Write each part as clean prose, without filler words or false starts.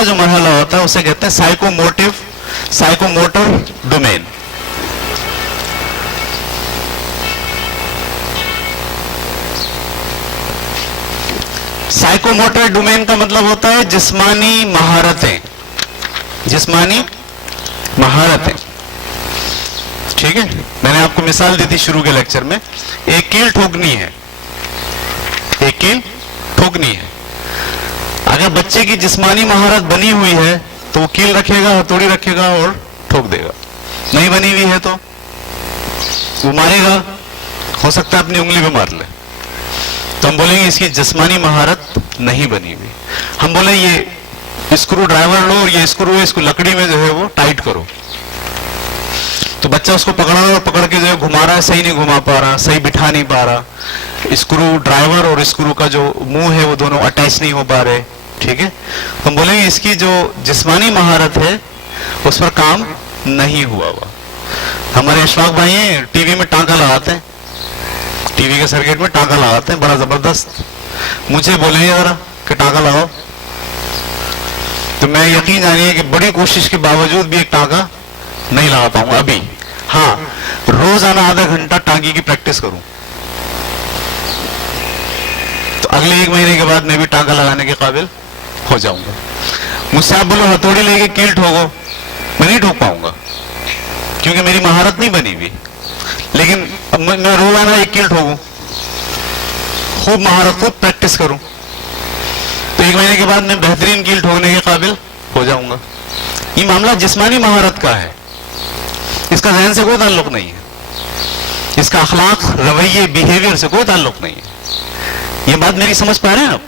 छोटा जो मरहला होता है उसे कहते हैं साइकोमोटर डोमेन। साइकोमोटर डोमेन का मतलब होता है जिस्मानी महारतें, जिस्मानी महारतें। ठीक है, मैंने आपको मिसाल दी थी शुरू के लेक्चर में, एक कील ठोकनी है, एक कील ठोकनी है। अगर बच्चे की जिस्मानी महारत बनी हुई है तो वो कील रखेगा, हथौड़ी रखेगा और ठोक देगा। नहीं बनी हुई है तो वो मारेगा, हो सकता है अपनी उंगली पे मार ले, तो हम बोलेंगे इसकी जिस्मानी महारत नहीं बनी हुई। हम बोले ये स्क्रू ड्राइवर लो और ये स्क्रू है, इसको लकड़ी में जो है वो टाइट करो, तो बच्चा उसको पकड़ा और पकड़ के जो है घुमा रहा है, सही नहीं घुमा पा रहा, सही बिठा नहीं पा रहा, स्क्रू ड्राइवर और स्क्रू का जो मुंह है वो दोनों अटैच नहीं हो पा रहे। ठीक है, तो हम बोलेंगे इसकी जो जिस्मानी महारत है उस पर काम नहीं हुआ हुआ। हमारे अशफाक भाई हैं, टीवी में टांका लगाते हैं, टीवी के सर्किट में टांका लगाते हैं बड़ा जबरदस्त। मुझे बोले जरा कि टांका लगाओ, तो मैं यकीन जानिए कि बड़ी कोशिश के बावजूद भी एक टांका नहीं लगा पाऊंगा अभी। हाँ, रोजाना आधा घंटा टांकी की प्रैक्टिस करूं तो अगले 1 महीने के बाद मैं भी टांका लगाने के काबिल हो जाऊंगा। मुझसे आप बोलो हथौड़ी लेके कील ठोको, मैं नहीं ठोक पाऊंगा क्योंकि मेरी महारत नहीं बनी हुई। लेकिन मैं रोजाना एक कील ठोकूं, खूब महारत, खूब प्रैक्टिस करूं, तो 1 महीने के बाद मैं बेहतरीन कील ठोकने के काबिल हो जाऊंगा। ये मामला जिस्मानी महारत का है, इसका ज़हन से कोई ताल्लुक नहीं है, इसका अखलाक, रवैये, बिहेवियर से कोई ताल्लुक नहीं है। ये बात मेरी समझ पा रहे हैं आप?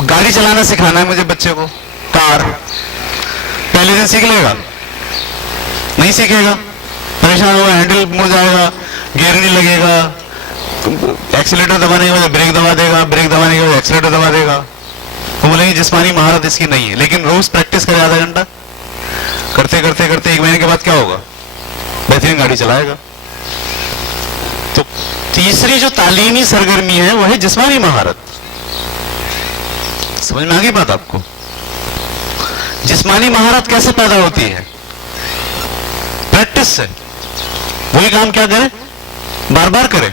गाड़ी चलाना सिखाना है मुझे बच्चे को, कार, पहले दिन सीख लेगा? नहीं सीखेगा, परेशान होगा, हैंडल मुड़ जाएगा, गियर नहीं लगेगा, एक्सीलेटर दबाने के बाद ब्रेक दबा देगा, ब्रेक दबाने के बाद एक्सीलेटर दबा देगा। तो बोलेंगे जिस्मानी महारत इसकी नहीं है। लेकिन रोज प्रैक्टिस करे आधा घंटा, करते करते करते 1 महीने के बाद क्या होगा? बेहतरीन गाड़ी चलाएगा। तो तीसरी जो तालीमी सरगर्मी है वह है जिस्मानी महारत। समझ में आ गई बात आपको? जिस्मानी महारत कैसे पैदा होती है? प्रैक्टिस से। वही काम क्या करे? बार बार करे।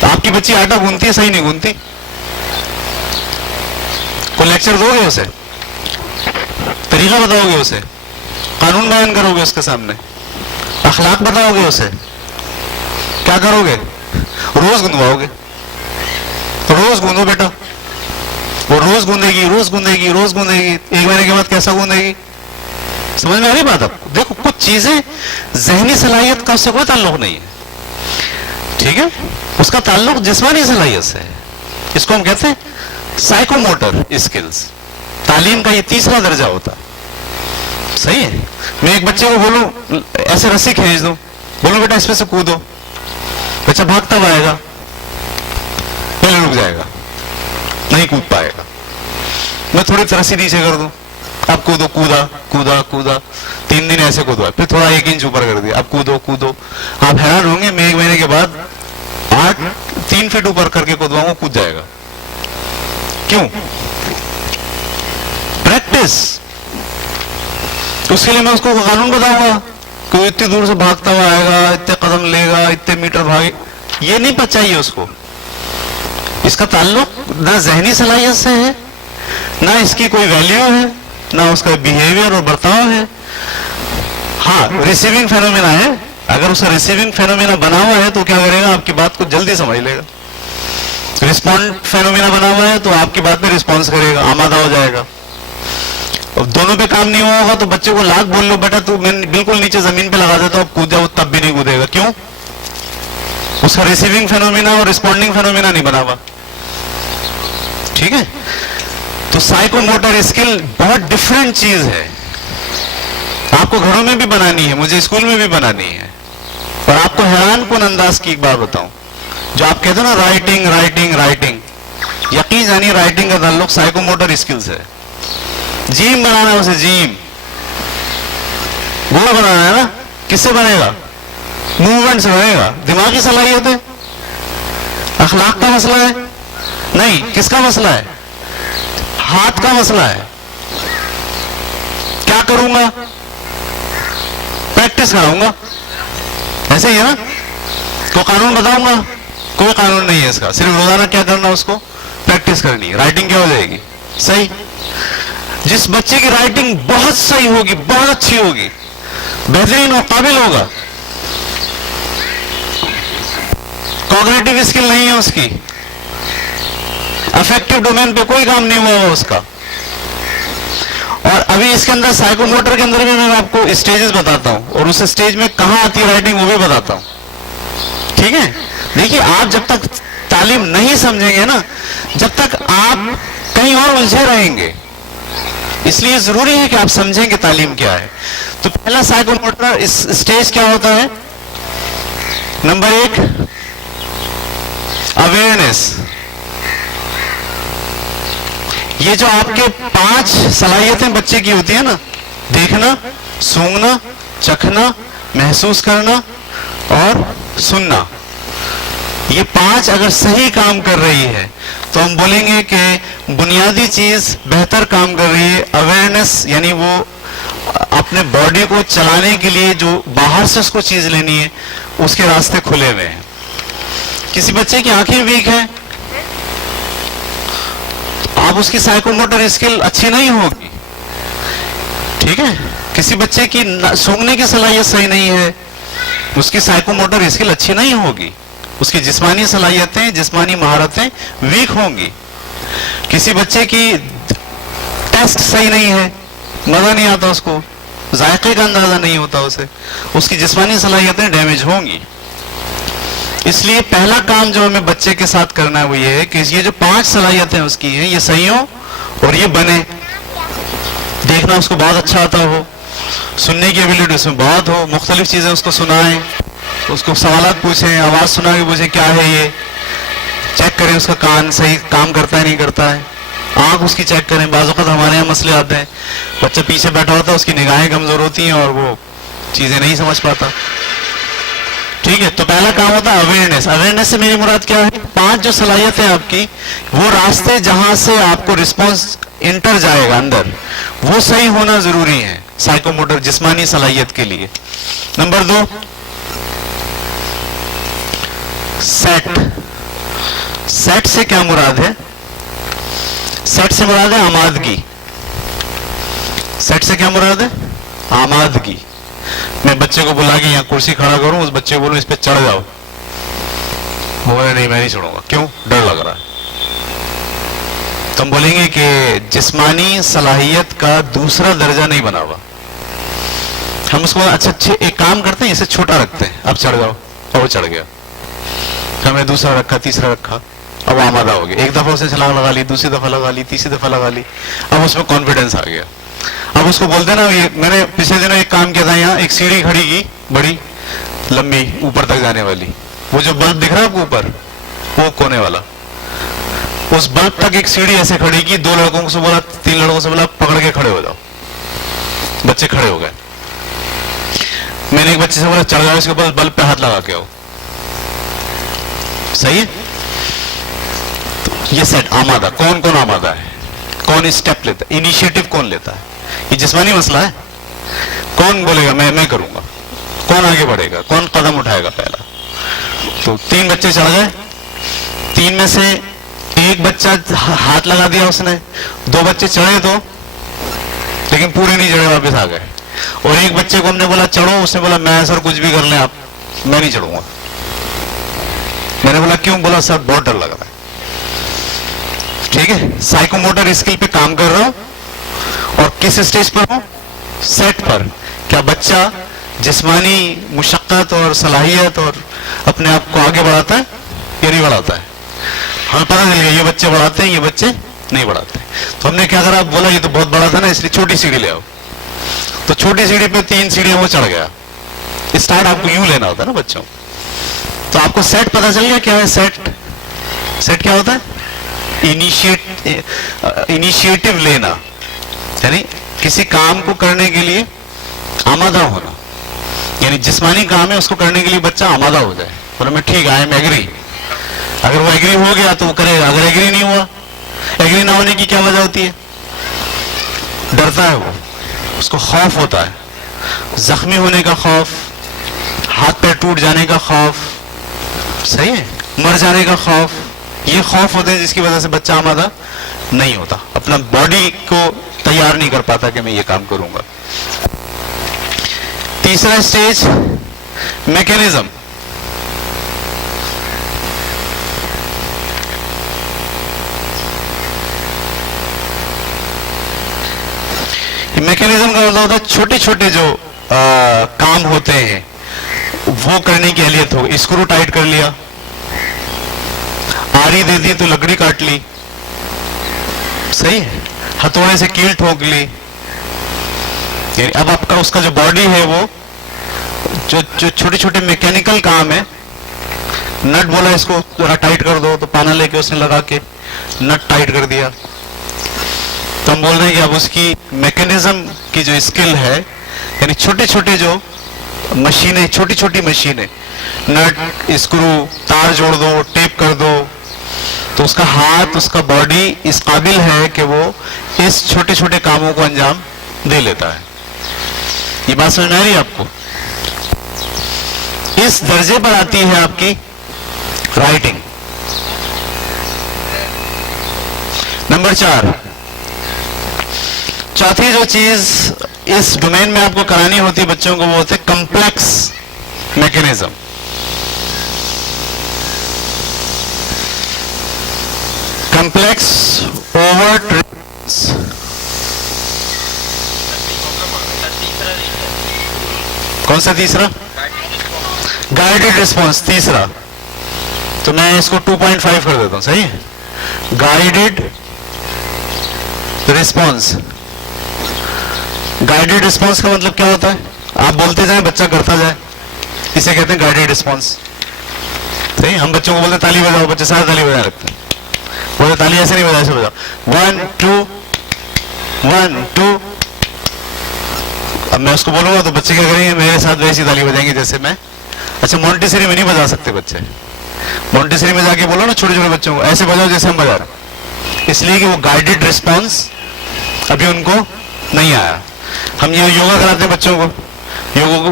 तो आपकी बच्ची आटा गूंथती है, सही नहीं गूंथती, कोई लेक्चर दोगे उसे, तरीका बताओगे उसे, कानून बयान करोगे उसके सामने, अखलाक बताओगे उसे, क्या करोगे? रोज गुंदवाओगे। रोज गूंदो बेटा, वो रोज गूंदेगी, रोज गूंदेगी, रोज गूंदेगी, 1 महीने के बाद कैसा गूंदेगी? समझ में आ रही बात आपको? देखो, कुछ चीजें जहनी सलाहियत का उससे कोई ताल्लुक नहीं है, ठीक है, उसका ताल्लुक जिस्मानी सलाहियत से है। इसको हम कहते हैं साइकोमोटर स्किल्स। तालीम का ये तीसरा दर्जा होता है। सही है? मैं एक बच्चे को बोलूं ऐसे रस्सी खींच दो, बोलो बेटा इसमें से कूदो, बच्चा भागता हुआ आएगा, पहले रुक जाएगा, नहीं कूद पाएगा। मैं थोड़ी रस्सी नीचे कर दूं, अब कूदो, कूदा कूदा कूदा, 3 दिन ऐसे कूदवा, फिर थोड़ा 1 इंच ऊपर कर दिया, अब कूदो कूदो। आप हैरान होंगे, मैं 1 महीने के बाद 3 फीट ऊपर करके कूदवाऊंगा, कूद जाएगा। क्यों? प्रैक्टिस। उसके लिए मैं उसको कानून बताऊंगा कि वो इतनी दूर से भागता हुआ आएगा, इतने कदम लेगा, इतने मीटर भागे, ये नहीं पता चाहिए उसको। इसका ताल्लुक ना जहनी सलाहियत से है, ना इसकी कोई वैल्यू है, ना उसका बिहेवियर और बर्ताव है। हाँ, रिसीविंग फेनोमेना है। अगर उसका रिसीविंग फेनोमेना बना हुआ है तो क्या करेगा? आपकी बात को जल्दी समझ लेगा। रिस्पॉन्ड फेनोमेना बना हुआ है तो आपकी बात में रिस्पॉन्स करेगा, आमादा हो जाएगा। और दोनों पे काम नहीं हुआ होगा तो बच्चे को लाख बोल लो बेटा तू मैं बिल्कुल नीचे जमीन पे लगा देता हूं, कूद जाओ, तब भी नहीं कूदेगा। क्यों? उसका रिसीविंग फेनोमेना और रिस्पॉन्डिंग फेनोमेना नहीं बना हुआ। ठीक है? तो साइकोमोटर स्किल बहुत डिफरेंट चीज है। आपको घरों में भी बनानी है, मुझे स्कूल में भी बनानी है। और आपको हैरान कौन अंदाज की एक बात बताऊं, जो आप कहते हो ना राइटिंग राइटिंग राइटिंग, यकीन जानिए राइटिंग का ताल्लुक साइकोमोटर स्किल्स है। जिम बनाना है उसे, जिम घोड़ा बनाना है ना, किससे बनेगा? मूवमेंट से बनेगा। दिमागी सलाहियत है, अखलाक का मसला है नहीं, किसका मसला है? हाथ का मसला है, क्या करूंगा? प्रैक्टिस कराऊंगा, ऐसे ही है ना? तो कानून बताऊंगा? कोई कानून नहीं है इसका, सिर्फ रोजाना क्या करना, उसको प्रैक्टिस करनी, राइटिंग क्या हो जाएगी सही। जिस बच्चे की राइटिंग बहुत सही होगी, बहुत अच्छी होगी, बेहतरीन और काबिल होगा, कॉग्निटिव स्किल नहीं है उसकी, अफेक्टिव डोमेन पे कोई काम नहीं हुआ उसका। और अभी इसके अंदर साइकोमोटर के अंदर भी मैं आपको स्टेजेस बताता हूं, और उस स्टेज में कहां आती है राइटिंग वो भी बताता हूं, ठीक है? देखिए, आप जब तक तालीम नहीं समझेंगे ना, जब तक आप कहीं और उलझे रहेंगे, इसलिए जरूरी है कि आप समझें कि तालीम क्या है। तो पहला साइकोमोटर इस स्टेज क्या होता है? Number 1 awareness. ये जो आपके 5 सलाहियतें बच्चे की होती है ना, देखना, सूंघना, चखना, महसूस करना और सुनना, ये 5 अगर सही काम कर रही है तो हम बोलेंगे कि बुनियादी चीज बेहतर काम कर रही है। अवेयरनेस यानी वो अपने बॉडी को चलाने के लिए जो बाहर से उसको चीज लेनी है उसके रास्ते खुले हुए हैं। किसी बच्चे की आंखें वीक है, आप उसकी साइकोमोटर स्किल अच्छी नहीं होगी, ठीक है? किसी बच्चे की सूंघने की सलाहियत सही नहीं है, उसकी साइकोमोटर स्किल अच्छी नहीं होगी, उसकी जिस्मानी सलाहियतें, जिस्मानी महारतें वीक होंगी। किसी बच्चे की टेस्ट सही नहीं है, मजा नहीं आता उसको, जायके का अंदाजा नहीं होता उसे, उसकी जिस्मानी सलाहियतें डैमेज होंगी। इसलिए पहला काम जो हमें बच्चे के साथ करना है वो ये है कि ये जो 5 सलाहियतें उसकी हैं ये सही हो और ये बने। देखना उसको बहुत अच्छा आता हो, सुनने की एबिलिटी उसमें बहुत हो, मुख्तलिफ चीजें उसको सुनाएं, उसको सवाल पूछें, आवाज सुना के पूछें क्या है ये, चेक करें उसका कान सही काम करता है नहीं करता है, आंख उसकी चेक करें। बाज़ वक़्त हमारे यहाँ मसले आते हैं, बच्चा पीछे बैठा होता है, उसकी निगाहें कमजोर होती हैं और वो चीजें नहीं समझ पाता, ठीक है? तो पहला काम होता है अवेयरनेस। अवेयरनेस से मेरी मुराद क्या है? 5 जो सलाहियत है आपकी, वो रास्ते जहां से आपको रिस्पॉन्स इंटर जाएगा अंदर, वो सही होना जरूरी है साइकोमोटर जिस्मानी सलाहियत के लिए। Number 2 set. सेट से क्या मुराद है? सेट से मुराद है आमादगी। सेट से क्या मुराद है? आमादगी। मैं बच्चे को बुला के यहाँ कुर्सी खड़ा करूं, उस बच्चे को बोलूं इस पे चढ़ जाओ, बोले नहीं मैं नहीं चढ़ूंगा, क्यों? डर लग रहा है। तो हम बोलेंगे कि जिस्मानी सलाहियत का दूसरा दर्जा नहीं बना हुआ, हम उसको अच्छा एक काम करते हैं, इसे छोटा रखते हैं, अब चढ़ जाओ, और वो चढ़ गया। हमने दूसरा रखा, तीसरा रखा, अब आमादा हो गया। एक दफा उसे छलांग लगा ली, दूसरी दफा लगा ली, तीसरी दफा लगा ली, अब उसमें कॉन्फिडेंस आ गया। अब उसको बोलते ना, ये मैंने पिछले दिनों एक काम किया था, यहाँ एक सीढ़ी खड़ी की बड़ी लंबी ऊपर तक जाने वाली, वो जो बल्ब दिख रहा है आपको ऊपर, वो कोने वाला, उस बल्ब तक एक सीढ़ी ऐसे खड़ी की, 2 लड़कों से बोला, 3 लड़कों से बोला पकड़ के खड़े हो जाओ, बच्चे खड़े हो गए। मैंने एक बच्चे से बोला चढ़ जाओ इसके ऊपर, बल्ब पे हाथ लगा के आओ, सही है? तो ये सेट आमादा। कौन कौन आमादा है, कौन स्टेप लेता है, इनिशिएटिव कौन लेता है? ये जिस्मानी मसला है, कौन बोलेगा मैं करूंगा, कौन आगे बढ़ेगा, कौन कदम उठाएगा पहला? तो 3 बच्चे चढ़ गए, 3 में से एक बच्चा हाथ लगा दिया उसने, 2 बच्चे चढ़े तो लेकिन पूरे नहीं चढ़े, वापस आ गए। और एक बच्चे को हमने बोला चढ़ो, उसने बोला मैं सर कुछ भी कर लें आप, मैं नहीं चढ़ूंगा। मैंने बोला क्यों? बोला सर बहुत डर लग रहा है। ठीक है, साइकोमोटर स्किल पे काम कर रहा हूं और किस स्टेज पर हूं? सेट पर। क्या बच्चा जिस्मानी मुशक्कत और सलाहियत और अपने आप को आगे बढ़ाता है या नहीं बढ़ाता है? हमें पता चल गया ये बच्चे बढ़ाते हैं, ये बच्चे नहीं बढ़ाते। तो हमने क्या करा, बोला ये तो बहुत बड़ा था ना, इसलिए छोटी सीढ़ी ले आओ। तो छोटी सीढ़ी पे 3 सीढ़ियां वो चढ़ गया। स्टार्ट आपको यूं लेना होता है ना बच्चों। तो आपको सेट पता चल गया क्या है सेट? सेट क्या होता है? इनिशिएटिव लेना, यानी किसी काम को करने के लिए आमादा होना, यानी जिस्मानी काम है उसको करने के लिए बच्चा आमादा हो जाए। बोले मैं ठीक, आई एम एग्री। अगर वो एग्री हो गया तो वो करेगा, अगर एग्री नहीं हुआ, एग्री ना होने की क्या वजह होती है? डरता है वो, उसको खौफ होता है, जख्मी होने का खौफ, हाथ पैर टूट जाने का खौफ, सही है, मर जाने का खौफ, ये खौफ होते हैं जिसकी वजह से बच्चा आमादा नहीं होता, अपना बॉडी को तैयार नहीं कर पाता कि मैं ये काम करूंगा। तीसरा स्टेज मैकेनिज्म। मैकेनिज्म का मतलब होता है छोटे छोटे जो काम होते हैं वो करने की अहलियत हो। स्क्रू टाइट कर लिया, आरी दे दी तो लकड़ी काट ली, सही है, हथौड़े से कील ठोक ली। अब आपका उसका जो बॉडी है वो जो छोटे छोटे मैकेनिकल काम है, नट बोला इसको जरा टाइट कर दो तो पाना लेके उसने लगा के नट टाइट कर दिया। तो हम बोल रहे हैं कि अब उसकी मैकेनिज्म की जो स्किल है, यानी छोटे छोटे जो मशीनें, छोटी छोटी मशीनें, नट, स्क्रू, तार जोड़ दो, टेप कर दो, तो उसका हाथ, उसका बॉडी इस काबिल है कि वो इस छोटे छोटे कामों को अंजाम दे लेता है। ये बात समझ में आ रही है आपको? इस दर्जे पर आती है आपकी राइटिंग। नंबर 4, चौथी जो चीज इस डोमेन में आपको करानी होती है बच्चों को, वो होते हैं कॉम्प्लेक्स मैकेनिज्म। कॉम्प्लेक्स ओवर, कौन सा तीसरा? गाइडेड रिस्पॉन्स तीसरा। तो मैं इसको 2.5 कर देता हूं, सही है? Guided response. गाइडेड रिस्पॉन्स का मतलब क्या होता है? आप बोलते जाए, बच्चा करता जाए, इसे कहते हैं गाइडेड रिस्पॉन्स। सही, हम बच्चों को बोलते हैं ताली बजाओ, बच्चे सारे ताली बजाने लगते हैं। बोले ताली ऐसे नहीं बजा, ऐसे बजाओ, 1 2 1 2। अब मैं उसको बोलूंगा तो बच्चे क्या करेंगे? मेरे साथ वैसी ताली बजाएंगे जैसे मैं। अच्छा, मोंटेसरी में नहीं बजा सकते बच्चे। मोंटेसरी में जाके बोलो ना छोटे छोटे बच्चों को, ऐसे बजाओ जैसे हम बजा रहे, इसलिए कि वो गाइडेड रिस्पॉन्स अभी उनको नहीं आया। हम ये योगा कराते हैं बच्चों को,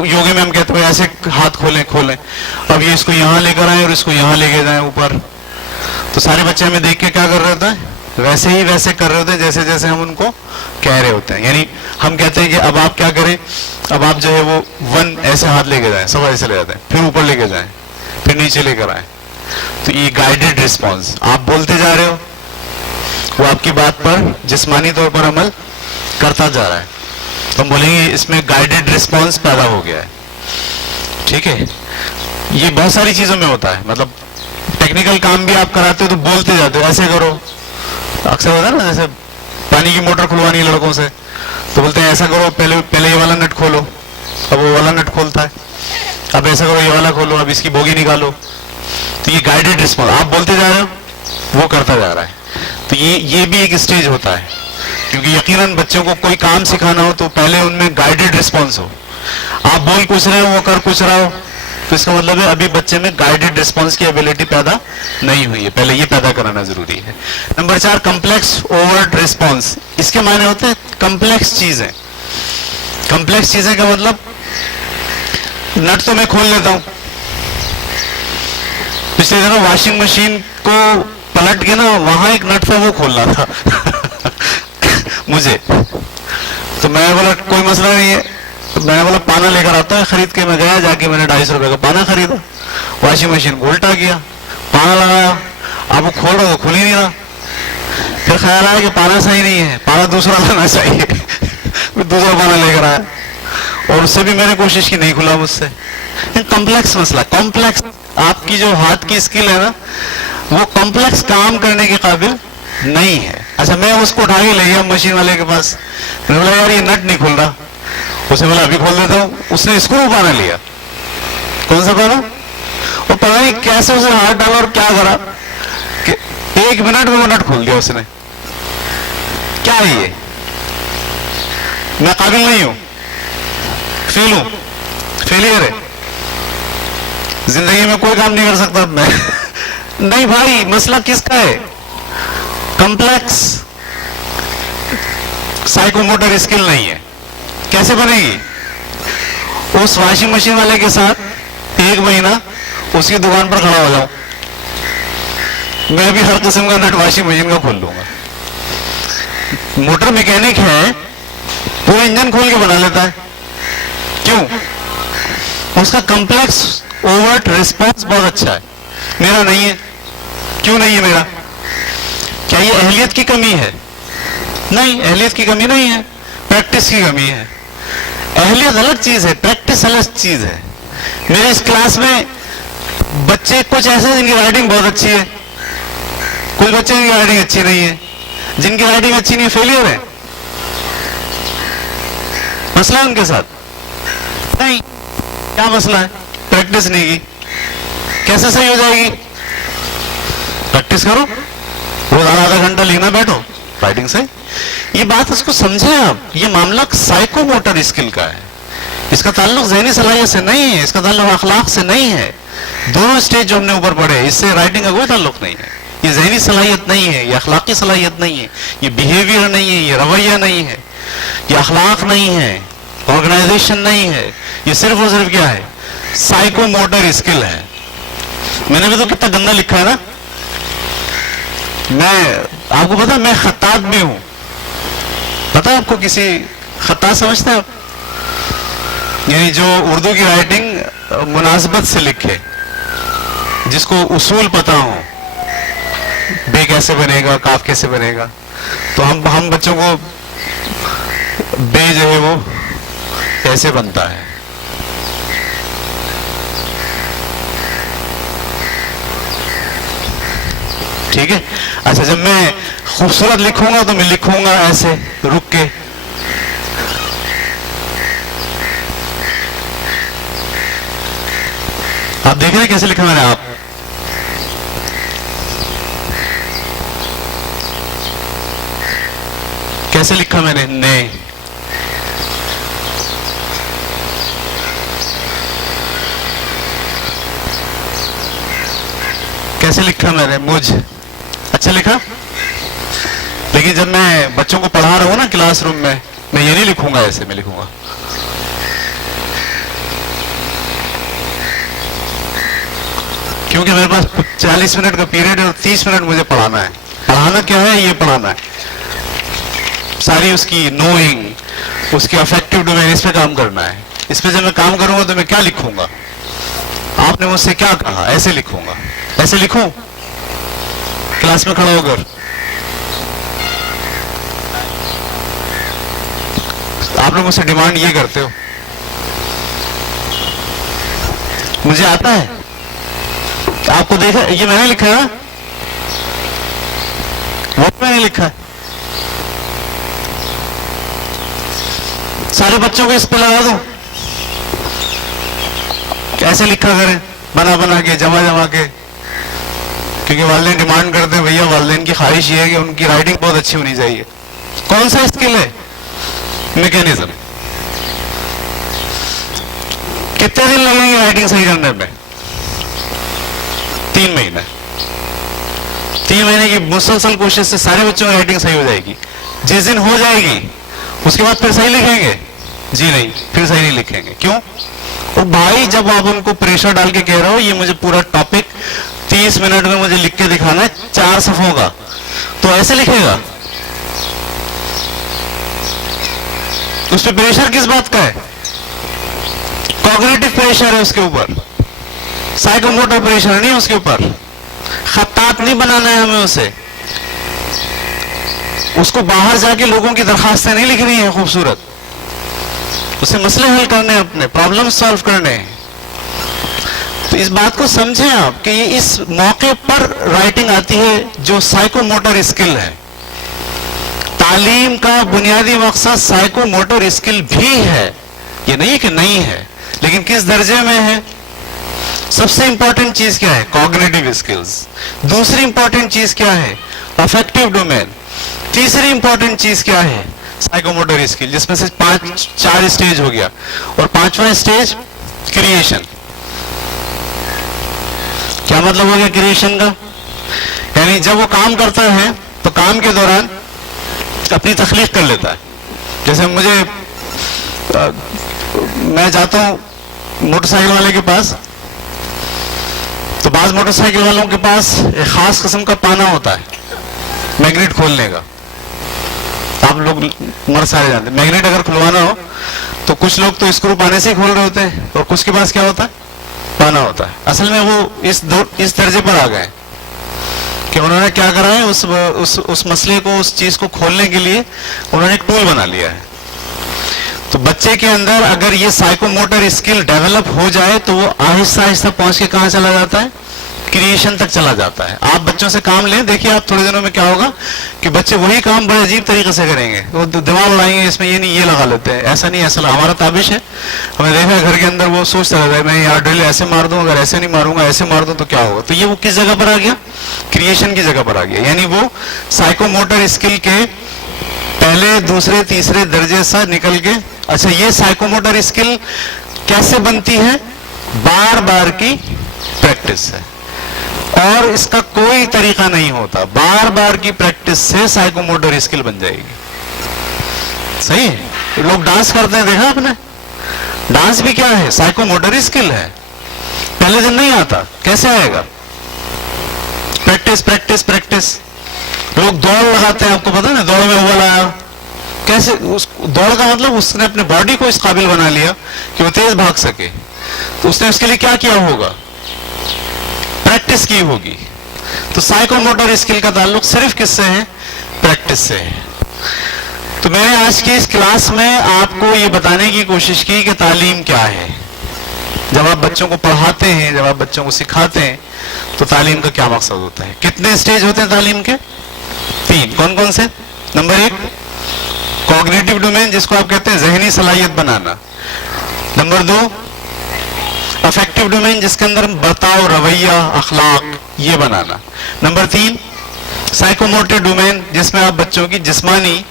योगे में हम कहते हैं ऐसे हाथ खोलें खोलें, अब ये इसको यहाँ लेकर आए और इसको यहाँ लेके जाए ऊपर, तो सारे बच्चे हमें देख के क्या कर रहे होते हैं? वैसे ही वैसे कर रहे होते हैं जैसे जैसे हम उनको कह रहे होते हैं। यानी हम कहते हैं कि अब आप क्या करें, अब आप जो है वो 1 ऐसे हाथ लेके जाएं, सब ऐसे ले जाते हैं, फिर ऊपर लेके जाएं, फिर नीचे लेकर आए। तो ये गाइडेड रिस्पॉन्स, आप बोलते जा रहे हो, वो आपकी बात पर जिस्मानी तौर पर अमल करता जा रहा है, तो हम बोलेंगे इसमें गाइडेड रिस्पॉन्स पैदा हो गया है। ठीक है, ये बहुत सारी चीजों में होता है, मतलब टेक्निकल काम भी आप कराते हो तो बोलते जाते हो, ऐसे करो। अक्सर होता है ना, जैसे पानी की मोटर खुलवानी है लड़कों से, तो बोलते हैं ऐसा करो, पहले ये वाला नट खोलो, अब वो वाला नट खोलता है, अब ऐसा करो ये वाला खोलो, अब इसकी बोगी निकालो। तो ये गाइडेड रिस्पॉन्स, आप बोलते जा रहे हो, वो करता जा रहा है। तो ये भी एक स्टेज होता है, क्योंकि यकीनन बच्चों को कोई काम सिखाना हो तो पहले उनमें गाइडेड रिस्पॉन्स हो। आप बोल कुछ रहे हो, वो कर कुछ रहा हो, तो इसका मतलब है अभी बच्चे में गाइडेड रिस्पॉन्स की एबिलिटी पैदा नहीं हुई है, पहले ये पैदा कराना जरूरी है। Number 4, complex overt response. इसके मायने होते हैं कॉम्प्लेक्स चीजें। कॉम्प्लेक्स चीजें का मतलब, नट तो मैं खोल लेता हूं, पिछले दिनों वॉशिंग मशीन को पलट के ना वहां एक नट था वो खोलना था मुझे, तो मैं बोला कोई मसला नहीं है, तो मैंने बोला पाना लेकर आता है खरीद के। मैं गया, जाके मैंने 250 रुपए का पाना खरीदा, वॉशिंग मशीन को उल्टा किया, पाना लगाया, अब वो खोल रहा तो खुल ही नहीं रहा। फिर ख्याल आया कि पाना सही नहीं है, पाना दूसरा लाना चाहिए फिर दूसरा पाना लेकर आया, और उससे भी मैंने कोशिश की, नहीं खुला मुझसे। कॉम्प्लेक्स मसला, कॉम्प्लेक्स, आपकी जो हाथ की स्किल है ना, वो कॉम्प्लेक्स काम करने के काबिल नहीं है। अच्छा, मैं उसको उठा के ले गया मशीन वाले के पास, मैंने बोला यार ये नट नहीं खुल रहा, उसने बोला अभी खोल देता हूं, उसने स्क्रू पाना लिया। कौन सा पाना? वो पता नहीं कैसे उसने हाथ डाला और क्या करा कि 1 मिनट में वो नट खोल दिया उसने। क्या है ये? मैं काबिल नहीं हूं, फेल हूं, फेलियर है, जिंदगी में कोई काम नहीं कर सकता मैं नहीं भाई, मसला किसका है? कॉम्प्लेक्स। साइकोमोटर स्किल नहीं है, कैसे बनेगी? उस वॉशिंग मशीन वाले के साथ 1 महीना उसकी दुकान पर खड़ा हो जाऊं, मैं भी हर किस्म का नट वॉशिंग मशीन का खोल लूंगा। मोटर मैकेनिक है, वो इंजन खोल के बना लेता है, क्यों? उसका कॉम्प्लेक्स ओवर्ट रिस्पॉन्स बहुत अच्छा है, मेरा नहीं है। क्यों नहीं है मेरा? क्या ये अहलियत की कमी है? नहीं, अहलियत की कमी नहीं है, प्रैक्टिस की कमी है। अहलियत अलग चीज है, प्रैक्टिस अलग चीज है। मेरे इस क्लास में बच्चे कुछ ऐसे हैं जिनकी राइटिंग बहुत अच्छी है, कुछ बच्चे की राइटिंग अच्छी नहीं है। जिनकी राइटिंग अच्छी नहीं है फेलियर है, मसला है उनके साथ? नहीं। क्या मसला है? प्रैक्टिस नहीं की। कैसे सही हो जाएगी? प्रैक्टिस करो, रोज आधा घंटा लिखना बैठो, राइटिंग सही। ये बात उसको समझे आप, ये मामला साइकोमोटर स्किल का है। इसका ताल्लुक ज़हनी सलाहियत से नहीं है, इसका ताल्लुक अखलाक से नहीं है। दोनों स्टेज जो हमने ऊपर पढ़े, इससे राइटिंग का कोई ताल्लुक नहीं है। ये ज़हनी सलाहियत नहीं है, ये अखलाकी सलाहियत नहीं है, ये बिहेवियर नहीं है, ये रवैया नहीं है, ये अखलाक नहीं है, ऑर्गेनाइजेशन नहीं है। ये सिर्फ और सिर्फ क्या है? साइकोमोटर स्किल है। मैंने भी तो कितना गंदा लिखा है ना। मैं आपको पता, मैं खत्तात भी हूं। पता है आपको? किसी खत्तात समझते हैं आप? यानी जो उर्दू की राइटिंग मुनासबत से लिखे, जिसको उसूल पता हो, बे कैसे बनेगा, काफ कैसे बनेगा। तो हम बच्चों को बे जो है वो कैसे बनता है। ठीक है? अच्छा, जब मैं खूबसूरत लिखूंगा तो मैं लिखूंगा ऐसे रुक के। आप देख रहे हैं कैसे लिखा मैंने? आप कैसे लिखा मैंने? ने। कैसे लिखा मैंने? मुझ। अच्छा लिखा। लेकिन जब मैं बच्चों को पढ़ा रहा हूं ना क्लासरूम में, मैं ये नहीं लिखूंगा ऐसे, मैं लिखूंगा क्योंकि मेरे पास 40 मिनट का पीरियड है और 30 मिनट मुझे पढ़ाना है। पढ़ाना क्या है? ये पढ़ाना है, सारी उसकी नोइंग, उसके अफेक्टिव डोमेन, इस पे काम करना है। इस पे जब मैं काम करूंगा तो मैं क्या लिखूंगा? आपने मुझसे क्या कहा? ऐसे लिखूंगा। ऐसे लिखूं क्लास में खड़ा होकर? आप लोग मुझसे डिमांड ये करते हो, मुझे आता है। आपको देखा, ये मैंने लिखा है, वो मैंने लिखा है। सारे बच्चों को इस पे लगा दो, कैसे लिखा करें, बना बना के, जमा जमा के। क्योंकि वालिदैन डिमांड करते हैं, भैया वालिदैन की ख्वाहिश ये है कि उनकी राइटिंग बहुत अच्छी होनी चाहिए। कौन सा स्किल है? मैकेनिज्म। कितने दिन लगेंगे राइटिंग सही करने में? 3 महीने। 3 महीने की मुसलसल कोशिश से सारे बच्चों की राइटिंग सही हो जाएगी। जिस दिन हो जाएगी उसके बाद फिर सही लिखेंगे? जी नहीं, फिर सही नहीं लिखेंगे। क्यों? और भाई जब आप उनको प्रेशर डाल के कह रहे हो ये मुझे पूरा टॉपिक 30 मिनट में मुझे लिख के दिखाना है 4 सफ़ों का, तो ऐसे लिखेगा? उस पर प्रेशर किस बात का है? कॉग्निटिव प्रेशर है उसके ऊपर, साइकोमोटर प्रेशर नहीं उसके ऊपर। खत्तात नहीं बनाना है हमें उसे, उसको बाहर जाके लोगों की दरखास्तें नहीं लिखनी है खूबसूरत, उसे मसले हल करने हैं, अपने प्रॉब्लम सॉल्व करने हैं। तो इस बात को समझें आप कि ये इस मौके पर राइटिंग आती है जो साइकोमोटर स्किल है। तालीम का बुनियादी मकसद साइकोमोटर स्किल भी है, ये नहीं है कि नहीं है, लेकिन किस दर्जे में है? सबसे इंपॉर्टेंट चीज क्या है? Cognitive skills. दूसरी इंपॉर्टेंट चीज क्या है? Affective domain. तीसरी इंपॉर्टेंट चीज क्या है? साइकोमोटर स्किल, जिसमें से 4 स्टेज हो गया। और 5वां स्टेज क्रिएशन। क्या मतलब हो गया क्रिएशन का? यानी जब वो काम करता है तो काम के दौरान अपनी तख्लीक कर लेता है। जैसे मुझे मैं जाता हूँ मोटरसाइकिल वाले के पास, तो बाज मोटरसाइकिल वालों के पास एक खास किस्म का पाना होता है मैग्नेट खोलने का। आप लोग मर सारे जानते हैं, मैग्नेट अगर खुलवाना हो तो कुछ लोग तो स्क्रू पाने से ही खोल रहे होते हैं और कुछ के पास क्या होता है, पाना होता है। असल में वो इस दर्जे पर आ गए कि उन्होंने क्या करा है, उस मसले को, उस चीज को खोलने के लिए उन्होंने एक टूल बना लिया है। तो बच्चे के अंदर अगर ये साइकोमोटर स्किल डेवलप हो जाए तो वो आहिस्ता आहिस्ता पहुंच के कहां चला जाता है, क्रिएशन तक चला जाता है। आप बच्चों से काम लें, देखिए आप थोड़े दिनों में क्या होगा कि बच्चे वही काम बड़े अजीब तरीके से करेंगे। वो दिमाग उड़ाएंगे, इसमें ये नहीं, ये लगा लेते हैं, ऐसा नहीं ऐसा। हमारा ताबिश है, हमने देखा है घर के अंदर वो सोचता रहता है मैं यार ड्रिल ऐसे मार दूं, अगर ऐसे नहीं मारूंगा, ऐसे मार दूं तो क्या होगा। तो ये वो किस जगह पर आ गया, क्रिएशन की जगह पर आ गया। यानी वो साइकोमोटर स्किल के पहले, दूसरे, तीसरे दर्जे से निकल के, अच्छा ये साइकोमोटर स्किल कैसे बनती है, बार बार की प्रैक्टिस है। और इसका कोई तरीका नहीं होता, बार बार की प्रैक्टिस से साइकोमोटर स्किल बन जाएगी। सही है। लोग डांस करते हैं, देखा आपने, डांस भी क्या है, साइकोमोटर स्किल है। पहले दिन नहीं आता, कैसे आएगा, प्रैक्टिस प्रैक्टिस प्रैक्टिस। लोग दौड़ लगाते हैं, आपको पता है ना, दौड़ में हुआ लाया, कैसे, उस दौड़ का मतलब उसने अपने बॉडी को इस काबिल बना लिया कि वो तेज भाग सके। तो उसने उसके लिए क्या किया होगा, प्रैक्टिस की होगी। तो साइकोमोटर स्किल का ताल्लुक सिर्फ किससे है, प्रैक्टिस से है। तो मैंने आज की इस क्लास में आपको ये बताने की कोशिश की कि तालीम क्या है। जब आप बच्चों को पढ़ाते हैं, जब आप बच्चों को सिखाते हैं, तो तालीम का क्या मकसद होता है। कितने स्टेज होते हैं तालीम के, 3। कौन कौन से, नंबर 1 कॉग्निटिव डोमेन, जिसको आप कहते हैं जहनी सलाहियत बनाना। नंबर 2 अफेक्टिव डोमेन, जिसके अंदर बर्ताव, रवैया, अखलाक, ये बनाना। नंबर 3 साइकोमोटर डोमेन, जिसमें आप बच्चों की जिस्मानी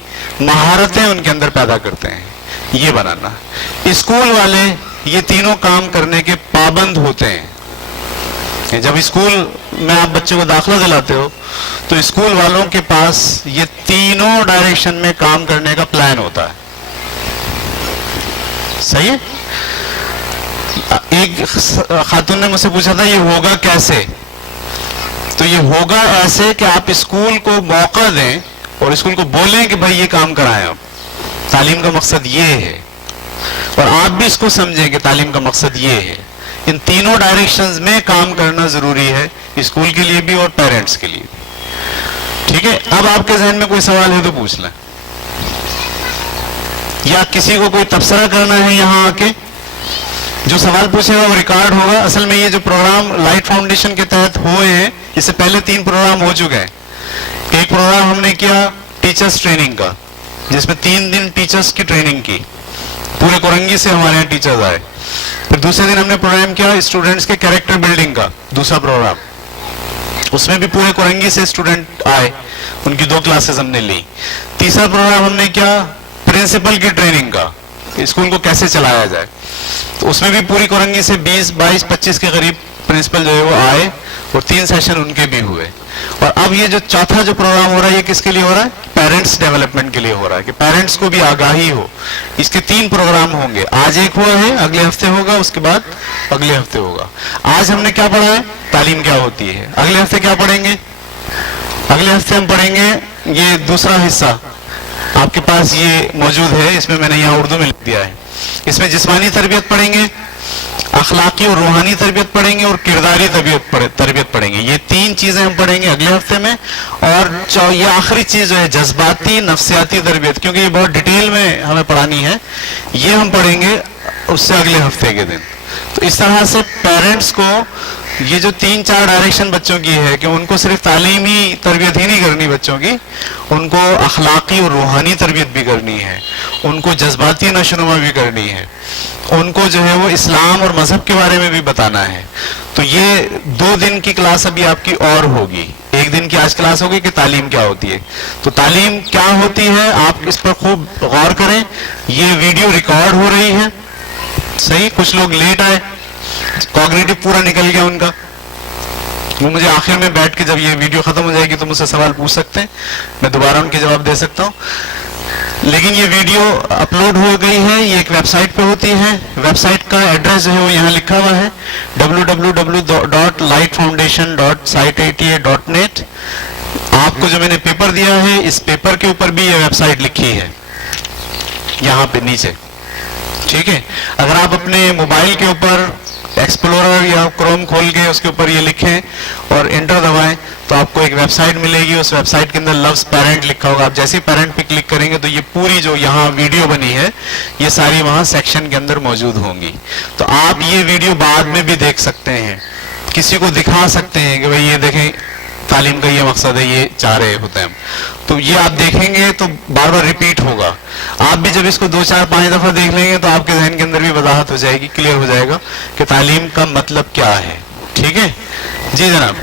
महारतें उनके अंदर पैदा करते हैं, ये बनाना। स्कूल वाले ये तीनों काम करने के पाबंद होते हैं। जब स्कूल में आप बच्चे को दाखिला दिलाते हो तो स्कूल वालों के पास ये तीनों डायरेक्शन में काम करने का प्लान होता है। सही है। एक खातून ने मुझसे पूछा था ये होगा कैसे, तो ये होगा ऐसे कि आप स्कूल को मौका दें और स्कूल को बोलें कि भाई ये काम कराएं, आप तालीम का मकसद ये है, और आप भी इसको समझें कि तालीम का मकसद ये है। इन तीनों डायरेक्शंस में काम करना जरूरी है, स्कूल के लिए भी और पेरेंट्स के लिए भी। ठीक है। अब आपके जहन में कोई सवाल है तो पूछ लें, या किसी को कोई तबसरा करना है यहाँ आके, जो सवाल पूछेगा वो रिकॉर्ड होगा। असल में ये जो प्रोग्राम लाइट फाउंडेशन के तहत हुए हैं, इससे पहले 3 प्रोग्राम हो चुके हैं। एक प्रोग्राम हमने किया टीचर्स ट्रेनिंग का, जिसमें 3 दिन टीचर्स की ट्रेनिंग की, पूरे कोरंगी से हमारे यहाँ टीचर्स आए। फिर दूसरे दिन हमने प्रोग्राम किया स्टूडेंट्स के कैरेक्टर बिल्डिंग का, दूसरा प्रोग्राम, उसमें भी पूरे कोरंगी से स्टूडेंट आए, उनकी 2 क्लासेस हमने ली। तीसरा प्रोग्राम हमने किया प्रिंसिपल की ट्रेनिंग का, स्कूल को कैसे चलाया जाए, तो उसमें भी पूरी कोरंगी से 20, 22, 25 के करीब प्रिंसिपल जो है वो आए और 3 सेशन उनके भी हुए। और अब ये जो चौथा जो प्रोग्राम हो रहा है, ये किसके लिए हो रहा है, पेरेंट्स डेवलपमेंट के लिए हो रहा है, कि पेरेंट्स को भी आगाही हो। इसके 3 प्रोग्राम होंगे, आज एक हुआ है, अगले हफ्ते होगा, उसके बाद अगले हफ्ते होगा। आज हमने क्या पढ़ा है, तालीम क्या होती है। अगले हफ्ते क्या पढ़ेंगे, अगले हफ्ते हम पढ़ेंगे ये दूसरा हिस्सा, आपके पास ये मौजूद है, इसमें मैंने यहाँ उर्दू में लिख दिया है। इसमें जिस्मानी तरबियत पढ़ेंगे, अखलाकी और रूहानी तरबियत पढ़ेंगे और किरदारी तरबियत पढ़ेंगे। ये 3 चीजें हम पढ़ेंगे अगले हफ्ते में। और ये आखिरी चीज जो है जज्बाती नफ्सियाती तरबियत, क्योंकि ये बहुत डिटेल में हमें पढ़ानी है, ये हम पढ़ेंगे उससे अगले हफ्ते के दिन। तो इस तरह से पेरेंट्स को ये जो 3-4 डायरेक्शन बच्चों की है कि उनको सिर्फ तालीमी तरबियत ही नहीं करनी बच्चों की, उनको अखलाकी और रूहानी तरबियत भी करनी है, उनको जज्बाती नशोनुमा भी करनी है, उनको जो है वो इस्लाम और मजहब के बारे में भी बताना है। तो ये 2 दिन की क्लास अभी आपकी और होगी। एक दिन की आज क्लास होगी कि तालीम क्या होती है। तो तालीम क्या होती है, आप इस पर खूब गौर करें। ये वीडियो रिकॉर्ड हो रही है, सही, कुछ लोग लेट आए, कॉग्निटिव पूरा निकल गया उनका, वो मुझे आखिर में बैठ के जब ये वीडियो खत्म हो जाएगी तो मुझसे सवाल पूछ सकते हैं, मैं दोबारा उनके जवाब दे सकता हूँ। लेकिन ये वीडियो अपलोड हो गई है, ये एक वेबसाइट पे होती है। वेबसाइट का एड्रेस जो है वो यहाँ लिखा हुआ है www.lightfoundation.site88.net। आपको जो मैंने पेपर दिया है, इस पेपर के ऊपर भी ये वेबसाइट लिखी है यहाँ पे नीचे, ठीक है। अगर आप अपने मोबाइल के ऊपर एक्सप्लोरर या क्रोम खोल के उसके ऊपर ये लिखें और एंटर दबाएं तो आपको एक वेबसाइट मिलेगी। उस वेबसाइट के अंदर लव्स पेरेंट लिखा होगा। आप जैसे ही पेरेंट पे क्लिक करेंगे तो ये पूरी जो यहाँ वीडियो बनी है ये सारी वहाँ सेक्शन के अंदर मौजूद होंगी। तो आप ये वीडियो बाद में भी देख सकते हैं, किसी को दिखा सकते हैं कि भाई ये देखें तालीम का ये मकसद है, ये चाह रहे होते हैं हम। तो ये आप देखेंगे तो बार बार रिपीट होगा। आप भी जब इसको 2 4 5 दफा देख लेंगे तो आपके जहन के अंदर भी वजाहत हो जाएगी, क्लियर हो जाएगा कि तालीम का मतलब क्या है। ठीक है जी जनाब।